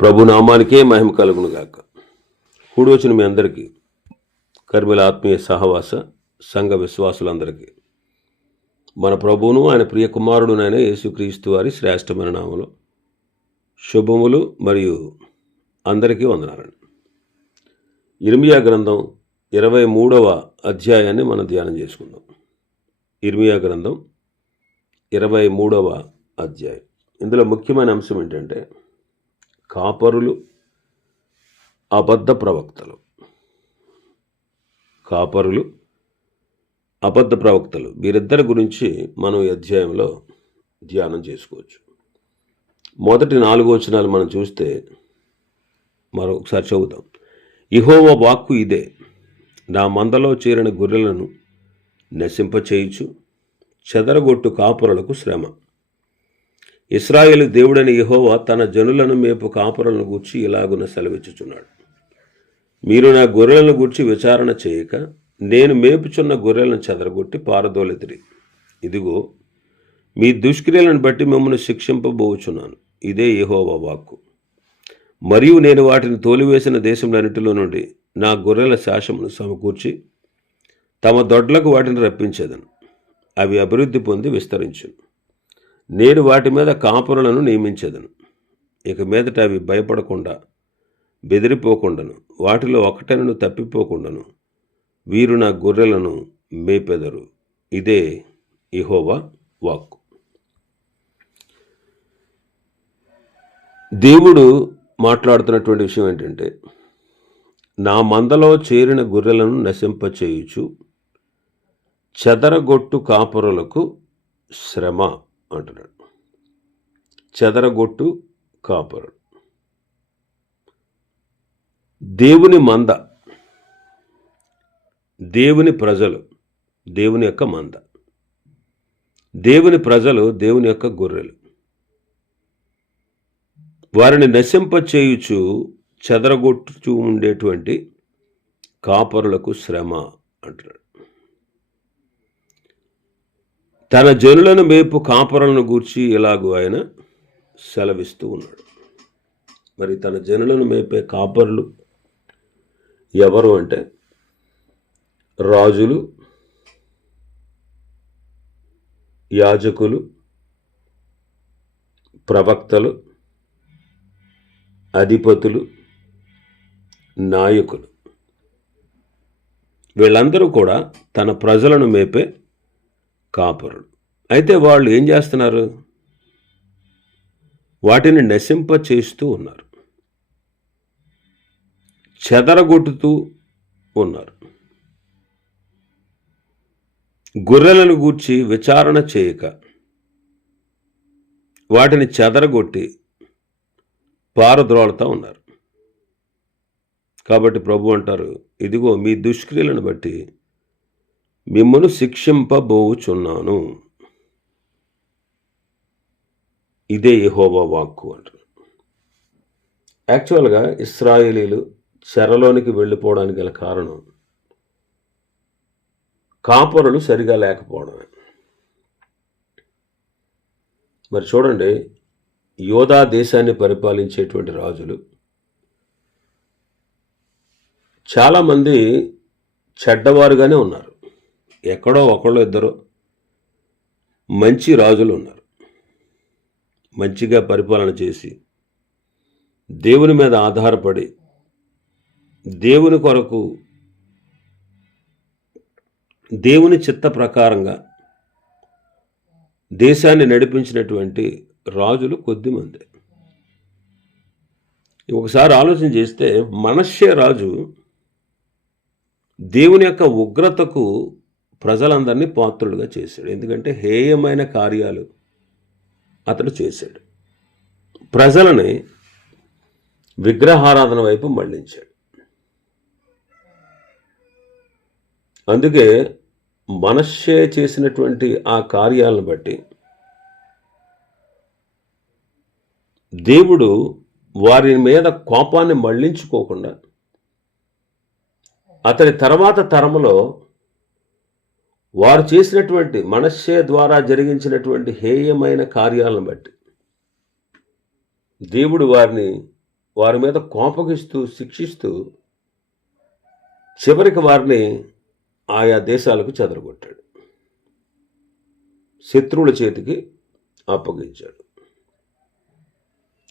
ప్రభు నామానికే మహిమ కలుగును గాక. కూడి వచ్చిన మీ అందరికీ, కర్మల ఆత్మీయ సహవాస సంఘ విశ్వాసులందరికీ మన ప్రభువును ఆయన ప్రియ కుమారుడునైన యేసుక్రీస్తు వారి శ్రేష్టమైన నామములో శుభములు మరియు అందరికీ వందనాలండి. ఇర్మియా గ్రంథం 23వ అధ్యాయాన్ని మనం ధ్యానం చేసుకుందాం. ఇర్మియా గ్రంథం 23వ అధ్యాయం. ఇందులో ముఖ్యమైన అంశం ఏంటంటే కాపరులు, అబద్ధ ప్రవక్తలు. కాపరులు, అబద్ధ ప్రవక్తలు, వీరిద్దరి గురించి మనం ఈ అధ్యాయంలో ధ్యానం చేసుకోవచ్చు. మొదటి 4 వచనాలు మనం చూస్తే మరొకసారి చదువుతాం. యెహోవా వాక్కు ఇదే, నా మందలో చేరిన గొర్రెలను నశింపచేయుచు చెదరగొట్టు కాపరులకు శ్రమ. ఇశ్రాయేలు దేవుడైన యెహోవా తన జనులను మేపు కాపరులను గూర్చి ఇలాగున సెలవిచ్చుచున్నాడు. మీరు నా గొర్రెలను గూర్చి విచారణ చేయక నేను మేపుచున్న గొర్రెలను చెదరగొట్టి పారదోలెదిరి. ఇదిగో మీ దుష్క్రియలను బట్టి మిమ్మల్ని శిక్షింపబోచున్నాను. ఇదే యెహోవా వాక్కు. మరియు నేను వాటిని తోలివేసిన దేశంలన్నిటిలో నుండి నా గొర్రెల శాసమును సమకూర్చి తమ దొడ్లకు వాటిని రప్పించేదను. అవి అభివృద్ధి పొంది విస్తరించును. నేను వాటి మీద కాపురులను నియమించేదను. ఇక మీదట అవి భయపడకుండా, బెదిరిపోకుండాను, వాటిలో ఒకటనను తప్పిపోకుండాను వీరు నా గొర్రెలను మేపెదరు. ఇదే యెహోవా వాక్కు. దేవుడు మాట్లాడుతున్నటువంటి విషయం ఏంటంటే, నా మందలో చేరిన గొర్రెలను నశింపచేయుచు చెదరగొట్టు కాపురులకు శ్రమ అంటున్నాడు. చెదరగొట్టు కాపరుడు. దేవుని మంద, దేవుని ప్రజలు, దేవుని యొక్క మంద, దేవుని ప్రజలు, దేవుని యొక్క గొర్రెలు. వారిని నశింపచేయుచు చెదరగొట్టుచూ ఉండేటువంటి కాపరులకు శ్రమ అంటున్నాడు. తన జనులను మేపు కాపరులను గూర్చి ఇలాగూ ఆయన సెలవిస్తూ ఉన్నాడు. మరి తన జనులను మేపే కాపరులు ఎవరు అంటే, రాజులు, యాజకులు, ప్రవక్తలు, అధిపతులు, నాయకులు. వీళ్ళందరూ కూడా తన ప్రజలను మేపే కాపరులు. అయితే వాళ్ళు ఏం చేస్తున్నారు? వాటిని నశింప చేస్తూ ఉన్నారు, చెదరగొట్టుతూ ఉన్నారు. గొర్రెలను గూర్చి విచారణ చేయక వాటిని చెదరగొట్టి పారద్రోలుతూ ఉన్నారు. కాబట్టి ప్రభు అంటారు, ఇదిగో మీ దుష్క్రియలను బట్టి మిమ్మల్ని శిక్షింపబోచున్నాను. ఇదే యెహోవా వాక్కు అంటారు. యాక్చువల్గా ఇశ్రాయేలీలు చెరలోనికి వెళ్ళిపోవడానికి గల కారణం కాపరులు సరిగా లేకపోవడమే. మరి చూడండి, యోధా దేశాన్ని పరిపాలించేటువంటి రాజులు చాలామంది చెడ్డవారుగానే ఉన్నారు. ఎక్కడో ఒకళ్ళు ఇద్దరు మంచి రాజులు ఉన్నారు. మంచిగా పరిపాలన చేసి దేవుని మీద ఆధారపడి దేవుని కొరకు, దేవుని చిత్త ప్రకారంగా దేశాన్ని నడిపించినటువంటి రాజులు కొద్దిమంది. ఒకసారి ఆలోచన చేస్తే మనష్షే రాజు దేవుని యొక్క ఉగ్రతకు ప్రజలందరినీ పాత్రులుగా చేశాడు. ఎందుకంటే హేయమైన కార్యాలు అతడు చేశాడు. ప్రజలని విగ్రహారాధన వైపు మళ్లించాడు. అందుకే మనష్షే చేసినటువంటి ఆ కార్యాలను బట్టి దేవుడు వారి మీద కోపాన్ని మళ్లించుకోకుండా అతని తర్వాత తరములో వారు చేసినటువంటి మనష్షే ద్వారా జరిగించినటువంటి హేయమైన కార్యాలను బట్టి దేవుడు వారిని వారి మీద కోపగిస్తూ శిక్షిస్తూ చివరికి వారిని ఆయా దేశాలకు చెదరగొట్టాడు, శత్రువుల చేతికి అప్పగించాడు.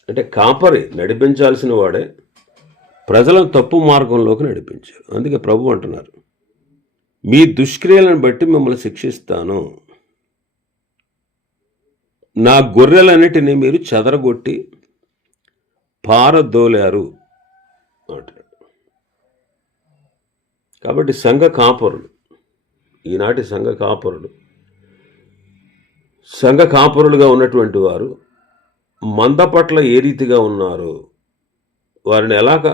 అంటే కాపరి నడిపించాల్సిన వాడే ప్రజలను తప్పు మార్గంలోకి నడిపించారు. అందుకే ప్రభు అంటున్నారు, మీ దుష్క్రియలను బట్టి మిమ్మల్ని శిక్షిస్తాను, నా గొర్రెలన్నిటినీ మీరు చెదరగొట్టి పారదోలారు అంటాడు. కాబట్టి సంఘ కాపరులు, ఈనాటి సంఘ కాపరులుగా ఉన్నటువంటి వారు మంద పట్ల ఏ రీతిగా ఉన్నారో, వారిని ఎలాగ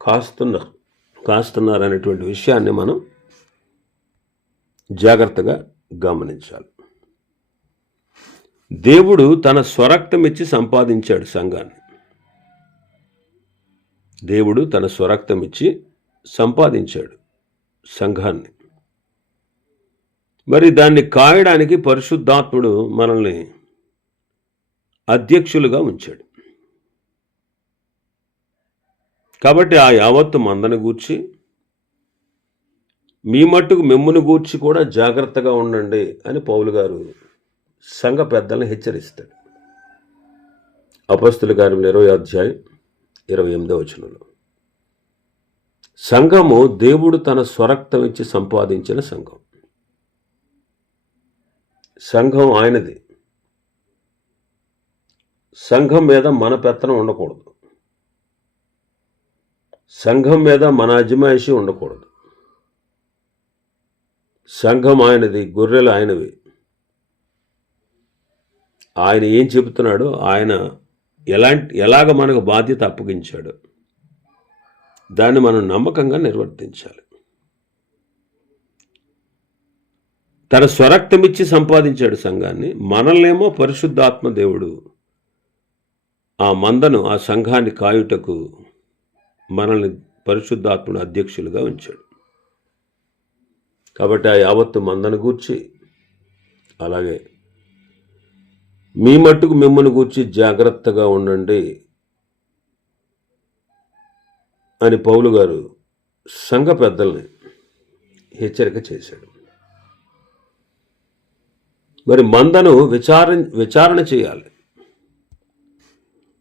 కాస్తున్నారు అనేటువంటి విషయాన్ని మనం జాగ్రత్తగా గమనించాలి. దేవుడు తన స్వరక్తం ఇచ్చి సంపాదించాడు సంఘాన్ని. దేవుడు తన స్వరక్తం ఇచ్చి సంపాదించాడు సంఘాన్ని. మరి దాన్ని కాయడానికి పరిశుద్ధాత్ముడు మనల్ని అధ్యక్షులుగా ఉంచాడు. కాబట్టి ఆ యావత్తు మందను గూర్చి, మీ మట్టుకు మిమ్మును గూర్చి కూడా జాగ్రత్తగా ఉండండి అని పౌలు గారు సంఘ పెద్దలను హెచ్చరిస్తాడు. అపొస్తలుల కార్యములు 20వ అధ్యాయం 28వ వచనంలో, సంఘము దేవుడు తన స్వరక్తం ఇచ్చి సంపాదించిన సంఘం. సంఘం ఆయనది. సంఘం మీద మన పెత్తనం ఉండకూడదు, సంఘం మీద మన అజమాయిషి ఉండకూడదు. సంఘం ఆయనది, గొర్రెలు ఆయనవి. ఆయన ఏం చెబుతున్నాడో, ఆయన ఎలాగ మనకు బాధ్యత అప్పగించాడో దాన్ని మనం నమ్మకంగా నిర్వర్తించాలి. తన స్వరక్తమిచ్చి సంపాదించాడు సంఘాన్ని. మనల్నేమో పరిశుద్ధాత్మ దేవుడు ఆ మందను, ఆ సంఘాన్ని కాయుటకు మనల్ని పరిశుద్ధాత్ముడు అధ్యక్షులుగా ఉంచాడు. కాబట్టి ఆ యావత్తు మందను గూర్చి, అలాగే మీ మట్టుకు మిమ్మల్ని గూర్చి జాగ్రత్తగా ఉండండి అని పౌలు గారు సంఘ పెద్దల్ని హెచ్చరిక చేశాడు. మరి మందను విచారణ చేయాలి,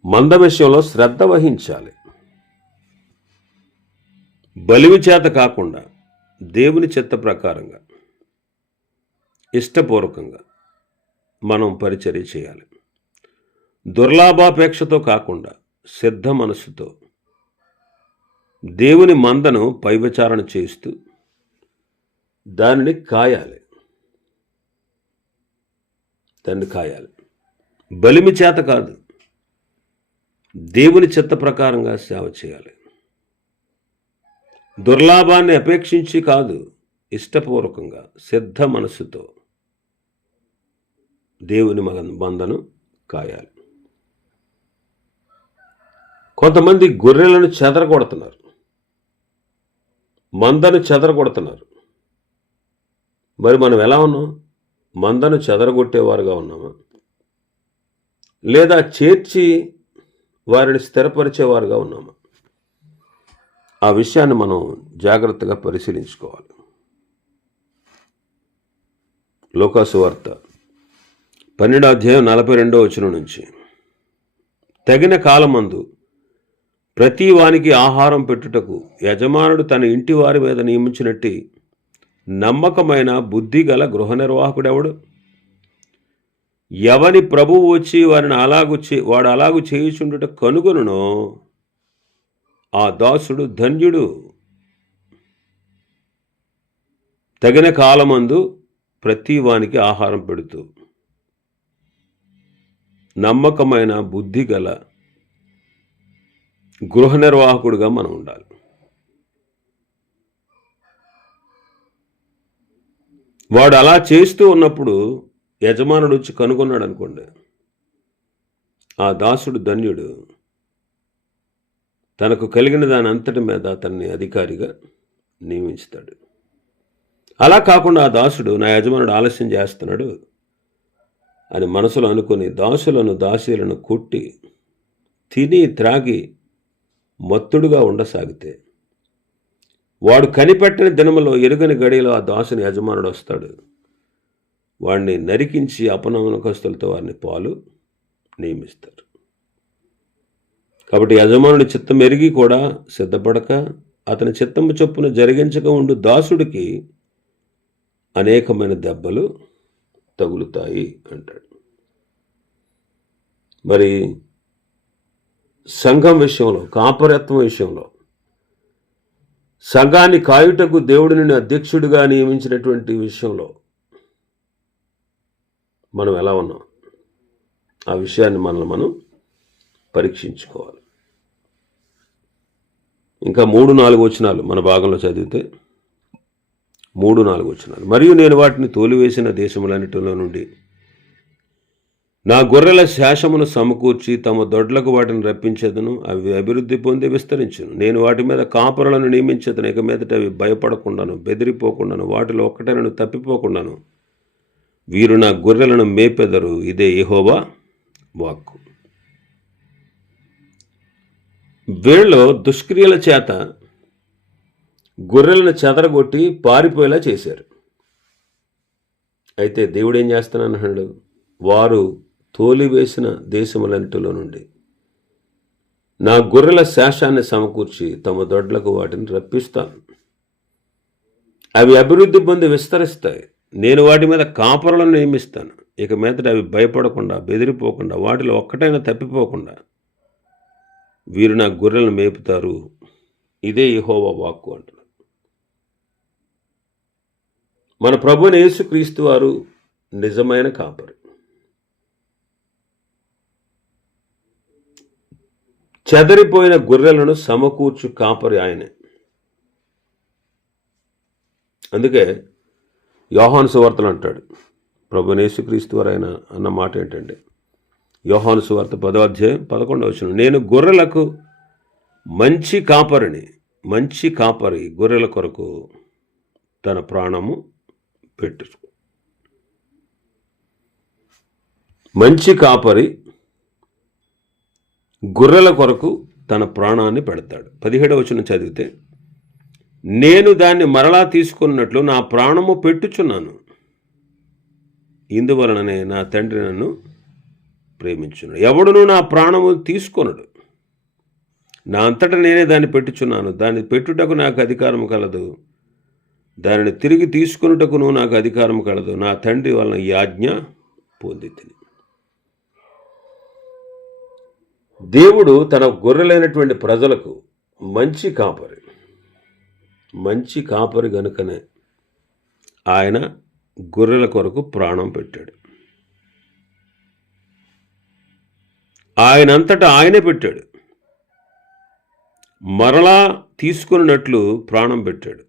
మంద విషయంలో శ్రద్ధ వహించాలి. బలివి చేత కాకుండా దేవుని చిత్త ప్రకారంగా ఇష్టపూర్వకంగా మనం పరిచర్య చేయాలి. దుర్లాభాపేక్షతో కాకుండా సిద్ధ మనస్సుతో దేవుని మందను పైవిచారణ చేస్తూ దానిని కాయాలి. బలిమి చేత కాదు, దేవుని చిత్త ప్రకారంగా సేవ చేయాలి. దుర్లాభాన్ని అపేక్షించి కాదు, ఇష్టపూర్వకంగా సిద్ధ మనస్సుతో దేవుని మందను కాయాలి. కొంతమంది గొర్రెలను చెదరగొడుతున్నారు, మందను చెదరగొడుతున్నారు. మరి మనం ఎలా ఉన్నాం? మందను చెదరగొట్టేవారుగా ఉన్నామా, లేదా చేర్చి వారిని స్థిరపరిచేవారుగా ఉన్నామా? ఆ విషయాన్ని మనం జాగ్రత్తగా పరిశీలించుకోవాలి. లూకాసు వార్త 12వ అధ్యాయం 42వ వచనం నుంచి, తగిన కాలమందు ప్రతి వానికి ఆహారం పెట్టుటకు యజమానుడు తన ఇంటి వారి మీద నియమించినట్టి నమ్మకమైన బుద్ధి గల గృహ నిర్వాహకుడెవడు? ఎవని ప్రభువు వచ్చి వారిని వాడు అలాగు చేయుచుండుట కనుగొనునో ఆ దాసుడు ధన్యుడు. తగిన కాలమందు ప్రతి వానికి ఆహారం పెడుతూ నమ్మకమైన బుద్ధి గల గృహ నిర్వాహకుడిగా మనం ఉండాలి. వాడు అలా చేస్తూ ఉన్నప్పుడు యజమానుడు వచ్చి కనుగొన్నాడు అనుకోండి, ఆ దాసుడు ధన్యుడు. తనకు కలిగిన దాని అంతటి మీద అతన్ని అధికారిగా నియమిస్తాడు. అలా కాకుండా ఆ దాసుడు, నా యజమానుడు ఆలస్యం చేస్తున్నాడు అని మనసులో అనుకుని దాసులను దాసీలను కొట్టి తిని త్రాగి మత్తుడుగా ఉండసాగితే, వాడు కనిపెట్టని దినములో ఎరుగని గడియలో ఆ దాసుని యజమానుడు వస్తాడు. వాడిని నరికించి అపనమ్మకస్తులతో వారిని పాలు నియమిస్తారు. కాబట్టి యజమానుడి చిత్తం ఎరిగి కూడా సిద్ధపడక అతని చిత్తము చొప్పున జరిగించక ఉండు దాసుడికి అనేకమైన దెబ్బలు తగులుతాయి అంటాడు. మరి సంఘం విషయంలో, కాపరత్వం విషయంలో, సంఘాన్ని కాయుటకు దేవుడిని అధ్యక్షుడిగా నియమించినటువంటి విషయంలో మనం ఎలా ఉన్నాం? ఆ విషయాన్ని మనం పరీక్షించుకోవాలి. ఇంకా 3-4 వచనాలు మన భాగంలో చదివితే 3-4 వచనాలు. మరియు నేను వాటిని తోలివేసిన దేశములన్నిటిలో నుండి నా గొర్రెల శేషమును సమకూర్చి తమ దొడ్లకు వాటిని రప్పించేదను. అవి అభివృద్ధి పొంది విస్తరించును. నేను వాటి మీద కాపరులను నియమించేదను. ఇక మీదట అవి భయపడకుండాను, బెదిరిపోకుండాను, వాటిలో ఒక్కటైనను తప్పిపోకుండాను వీరు నా గొర్రెలను మేపెదరు. ఇదే యెహోవా వాక్కు. వీళ్ళలో దుష్క్రియల చేత గొర్రెలను చెదరగొట్టి పారిపోయేలా చేశారు. అయితే దేవుడు ఏం చేస్తానన్నాడు? వారు తోలివేసిన దేశములన్నిటిలో నుండి నా గొర్రెల శేషాన్ని సమకూర్చి తమ దొడ్లకు వాటిని రప్పిస్తాను. అవి అభివృద్ధి పొంది విస్తరిస్తాయి. నేను వాటి మీద కాపరులను నియమిస్తాను. ఇక మీదట అవి భయపడకుండా, బెదిరిపోకుండా, వాటిలో ఒక్కటైనా తప్పిపోకుండా వీరు నా గొర్రెలను మేపుతారు. ఇదే యెహోవా వాక్కు అంటున్నారు. మన ప్రభువైన యేసుక్రీస్తు వారు నిజమైన కాపరి. చెదరిపోయిన గొర్రెలను సమకూర్చు కాపరి ఆయనే. అందుకే యోహాను సువార్తలు అంటాడు, ప్రభువైన యేసుక్రీస్తు వారు ఆయన అన్న మాట ఏంటంటే, యోహాను సువార్త 10వ అధ్యాయం 11వ వచనం, నేను గొర్రెలకు మంచి కాపరిని. మంచి కాపరి గొర్రెల కొరకు తన ప్రాణము పెట్టు. మంచి కాపరి గొర్రెల కొరకు తన ప్రాణాన్ని పెడతాడు. 17వ వచనం చదివితే, నేను దాన్ని మరలా తీసుకున్నట్లు నా ప్రాణము పెట్టుచున్నాను. ఇందువలననే నా తండ్రి నన్ను ప్రేమించున్నాడు. ఎవడును నా ప్రాణము తీసుకొనడు. నా అంతటా నేనే దాన్ని పెట్టుచున్నాను. దాన్ని పెట్టుటకు నాకు అధికారం కలదు, దానిని తిరిగి తీసుకొనుటకును నాకు అధికారం కలదు. నా తండ్రి వలన ఈ ఆజ్ఞ పొందితిని. దేవుడు తన గొర్రెలైనటువంటి ప్రజలకు మంచి కాపరి. మంచి కాపరి గనుకనే ఆయన గొర్రెల కొరకు ప్రాణం పెట్టాడు. ఆయనంతటా ఆయనే పెట్టాడు. మరలా తీసుకున్నట్లు ప్రాణం పెట్టాడు.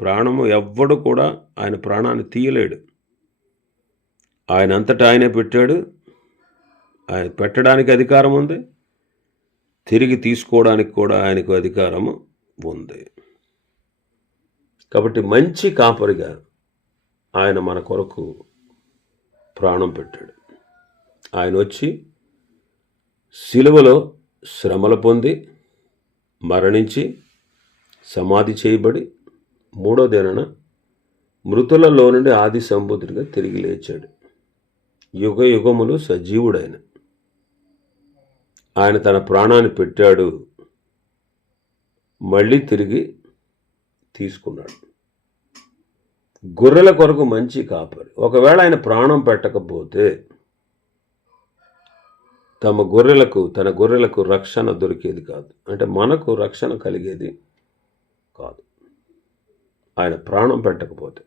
ప్రాణము ఎవ్వడు కూడా ఆయన ప్రాణాన్ని తీయలేడు. ఆయనంతటా ఆయనే పెట్టాడు. ఆయన పెట్టడానికి అధికారం ఉంది, తిరిగి తీసుకోవడానికి కూడా ఆయనకు అధికారము ఉంది. కాబట్టి మంచి కాపరిగా ఆయన మన కొరకు ప్రాణం పెట్టాడు. ఆయన వచ్చి సిలువలో శ్రమలు పొంది మరణించి సమాధి చేయబడి 3వ దినాన మృతులలో నుండి ఆది సంబుద్ధుడిగా తిరిగి లేచాడు. యుగ యుగములు సజీవుడైన ఆయన తన ప్రాణాన్ని పెట్టాడు, మళ్ళీ తిరిగి తీసుకున్నాడు. గొర్రెల కొరకు మంచి కాపరి. ఒకవేళ ఆయన ప్రాణం పెట్టకపోతే తన గొర్రెలకు రక్షణ దొరికేది కాదు. అంటే మనకు రక్షణ కలిగేది కాదు ఆయన ప్రాణం పెట్టకపోతే.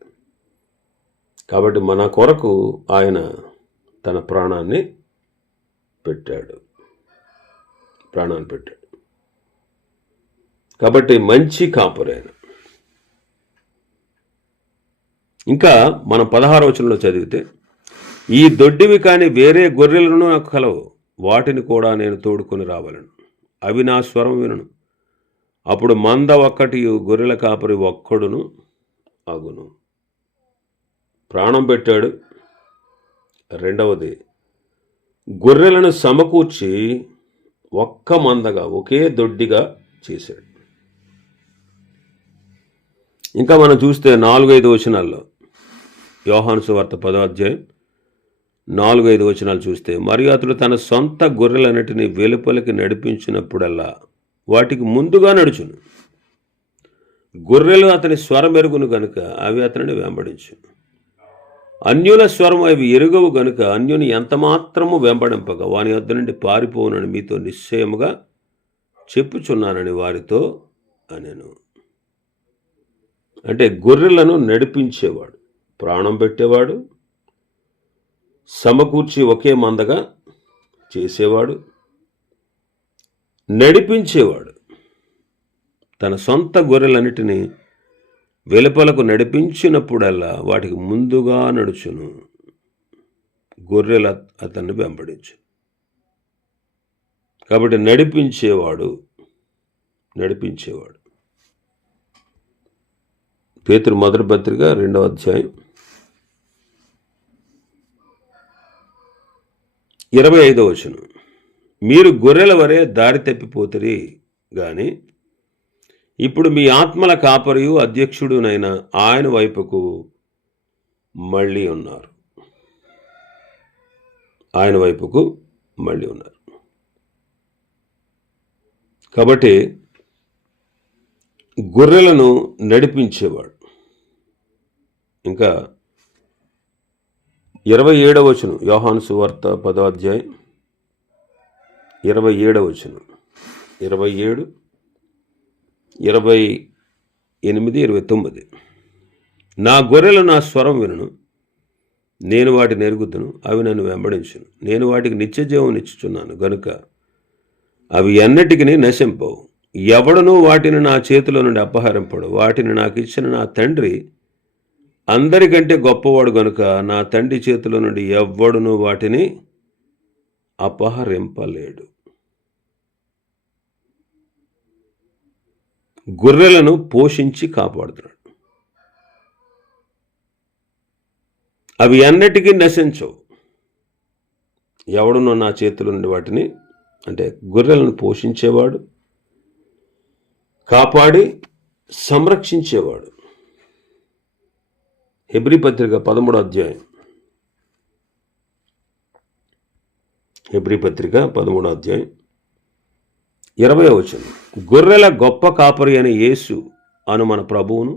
కాబట్టి మన కొరకు ఆయన తన ప్రాణాన్ని పెట్టాడు. కాబట్టి మంచి కాపరి ఆయన. ఇంకా మనం 16వ వచనంలో చదివితే, ఈ దొడ్డివి కాని వేరే గొర్రెలను నాకు కలవు, వాటిని కూడా నేను తోడుకొని రావాలను. అవి నా స్వరం వినను. అప్పుడు మంద ఒక్కటి, గొర్రెల కాపరి ఒక్కడును అగును. ప్రాణం పెట్టాడు. రెండవది, గొర్రెలను సమకూర్చి ఒక్క మందగా, ఒకే దొడ్డిగా చేశాడు. ఇంకా మనం చూస్తే 4-5 వచనాల్లో, యోహాను సువార్త 10వ అధ్యాయం 4-5 వచనాలు చూస్తే, మరియు అతడు తన సొంత గొర్రెలన్నిటినీ వెలుపలికి నడిపించినప్పుడల్లా వాటికి ముందుగా నడుచును. గొర్రెలు అతని స్వరమెరుగును గనుక అవి అతనిని వెంబడించును. అన్యుల స్వరం అవి ఎరుగవు గనుక అన్యుని ఎంతమాత్రము వెంబడింపగా వాని వద్ద నుండి పారిపోవునని మీతో నిశ్చయముగా చెప్పుచున్నానని వారితో అనెను. అంటే గొర్రెలను నడిపించేవాడు, ప్రాణం పెట్టేవాడు, సమకూర్చి ఒకే మందగా చేసేవాడు, నడిపించేవాడు. తన సొంత గొర్రెలన్నిటినీ వెలుపలకు నడిపించినప్పుడల్లా వాటికి ముందుగా నడుచును. గొర్రెలు అతన్ని వెంబడించు. కాబట్టి నడిపించేవాడు. పేతురు మొదటి పత్రిక 2వ అధ్యాయం 25వ వచనం, మీరు గొర్రెల వలె దారి తప్పిపోతురి గాని ఇప్పుడు మీ ఆత్మల కాపరియు అధ్యక్షుడునైన ఆయన వైపుకు మళ్ళీ ఉన్నారు. కాబట్టి గొర్రెలను నడిపించేవాడు. ఇంకా 27వ వచనం, యోహాను సువార్త 10వ అధ్యాయం 27వ వచనం, 27, 28, 29, నా గొర్రెలు నా స్వరం వినును, నేను వాటిని ఎరుగుదును, అవి నన్ను వెంబడించును. నేను వాటికి నిత్యజీవం ఇచ్చుచున్నాను గనుక అవి ఎన్నటికి నశింపవు. ఎవడనూ వాటిని నా చేతిలో నుండి అపహరింపడు. వాటిని నాకు ఇచ్చిన నా తండ్రి అందరికంటే గొప్పవాడు గనుక నా తండ్రి చేతిలో నుండి ఎవ్వడునూ వాటిని అపహరింపలేడు. గొర్రెలను పోషించి కాపాడుతున్నాడు. అవి ఎన్నటికీ నశించవు. ఎవడునో నా చేతిలో నుండి వాటిని, అంటే గొర్రెలను పోషించేవాడు, కాపాడి సంరక్షించేవాడు. హెబ్రీ పత్రిక 13వ అధ్యాయం, 20వ వచనం, గొర్రెల గొప్ప కాపరి అయిన యేసు అను మన ప్రభువును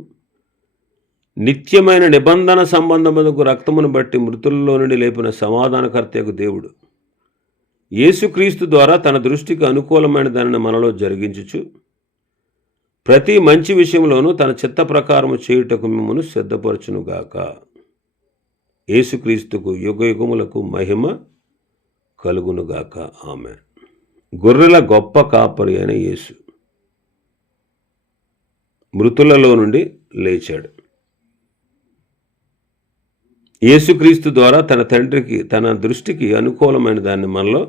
నిత్యమైన నిబంధన సంబంధములకు రక్తమును బట్టి మృతుల్లో నుండి లేపిన సమాధానకర్తయగు దేవుడు యేసుక్రీస్తు ద్వారా తన దృష్టికి అనుకూలమైన దానిని మనలో జరిగించుచు ప్రతి మంచి విషయంలోనూ తన చిత్త ప్రకారము చేయుటకు మిమ్మను సిద్ధపరచునుగాక. యేసుక్రీస్తుకు యుగయుగములకు మహిమ కలుగునుగాక. ఆమేన్. గొర్రెల గొప్ప కాపరి అయిన యేసు మృతులలో నుండి లేచాడు. యేసుక్రీస్తు ద్వారా తన తండ్రికి, తన దృష్టికి అనుకూలమైన దాన్ని మనలో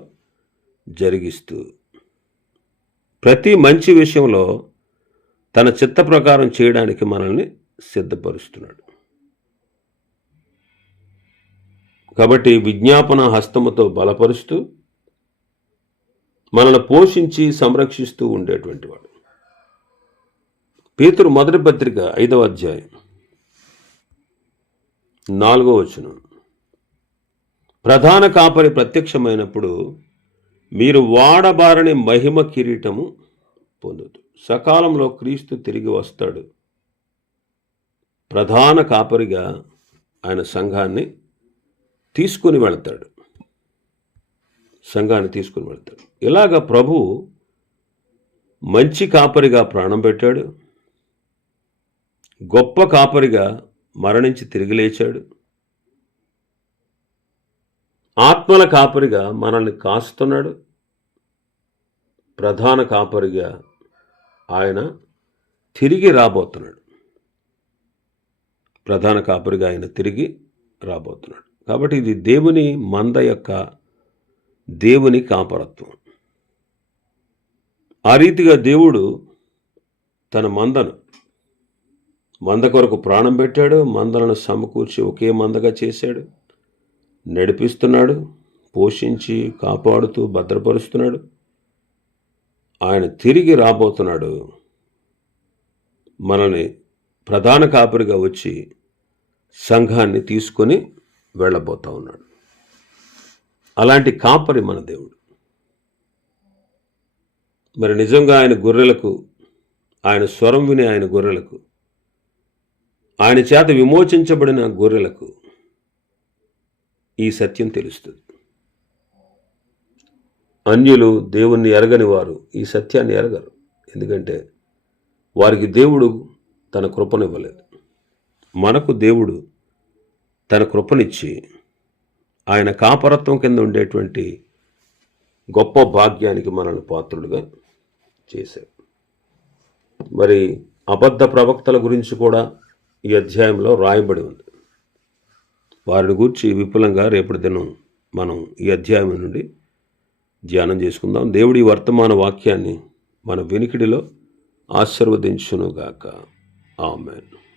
జరిగిస్తూ ప్రతి మంచి విషయంలో తన చిత్త ప్రకారం చేయడానికి మనల్ని సిద్ధపరుస్తున్నాడు. కాబట్టి విజ్ఞాపన హస్తముతో బలపరుస్తూ మనల్ని పోషించి సంరక్షిస్తూ ఉండేటువంటి వాడు. పేతురు మొదటి పత్రిక 5వ అధ్యాయం 4వ వచనం, ప్రధాన కాపరి ప్రత్యక్షమైనప్పుడు మీరు వాడబారని మహిమ కిరీటము పొందుతూ. సకాలంలో క్రీస్తు తిరిగి వస్తాడు. ప్రధాన కాపరిగా ఆయన సంఘాన్ని తీసుకుని వెళతాడు. ఇలాగ ప్రభు మంచి కాపరిగా ప్రాణం పెట్టాడు, గొప్ప కాపరిగా మరణించి తిరిగి లేచాడు, ఆత్మల కాపరిగా మనల్ని కాస్తున్నాడు, ప్రధాన కాపరిగా ఆయన తిరిగి రాబోతున్నాడు. కాబట్టి ఇది దేవుని మంద యొక్క దేవుని కాపరత్వం. ఆ రీతిగా దేవుడు తన మంద కొరకు ప్రాణం పెట్టాడు, మందలను సమకూర్చి ఒకే మందగా చేశాడు, నడిపిస్తున్నాడు, పోషించి కాపాడుతూ భద్రపరుస్తున్నాడు. ఆయన తిరిగి రాబోతున్నాడు. మనల్ని ప్రధాన కాపరిగా వచ్చి సంఘాన్ని తీసుకొని వెళ్ళబోతా ఉన్నాడు. అలాంటి కాపరి మన దేవుడు. మరి నిజంగా ఆయన గొర్రెలకు, ఆయన స్వరం విని ఆయన గొర్రెలకు, ఆయన చేత విమోచించబడిన గొర్రెలకు ఈ సత్యం తెలుస్తుంది. అన్యులు, దేవుణ్ణి ఎరగని వారు ఈ సత్యాన్ని ఎరగరు. ఎందుకంటే వారికి దేవుడు తన కృపనివ్వలేదు. మనకు దేవుడు తన కృపనిచ్చి ఆయన కాపరత్వం కింద ఉండేటువంటి గొప్ప భాగ్యానికి మనల్ని పాత్రులుగా చేశారు. మరి అబద్ధ ప్రవక్తల గురించి కూడా ఈ అధ్యాయంలో రాయబడి ఉంది. వారిని గురించి విపులంగా రేపటి దినం మనం ఈ అధ్యాయం నుండి ధ్యానం చేసుకుందాం. దేవుడి వర్తమాన వాక్యాన్ని మన వినికిడిలో ఆశీర్వదించునుగాక. ఆమేన్.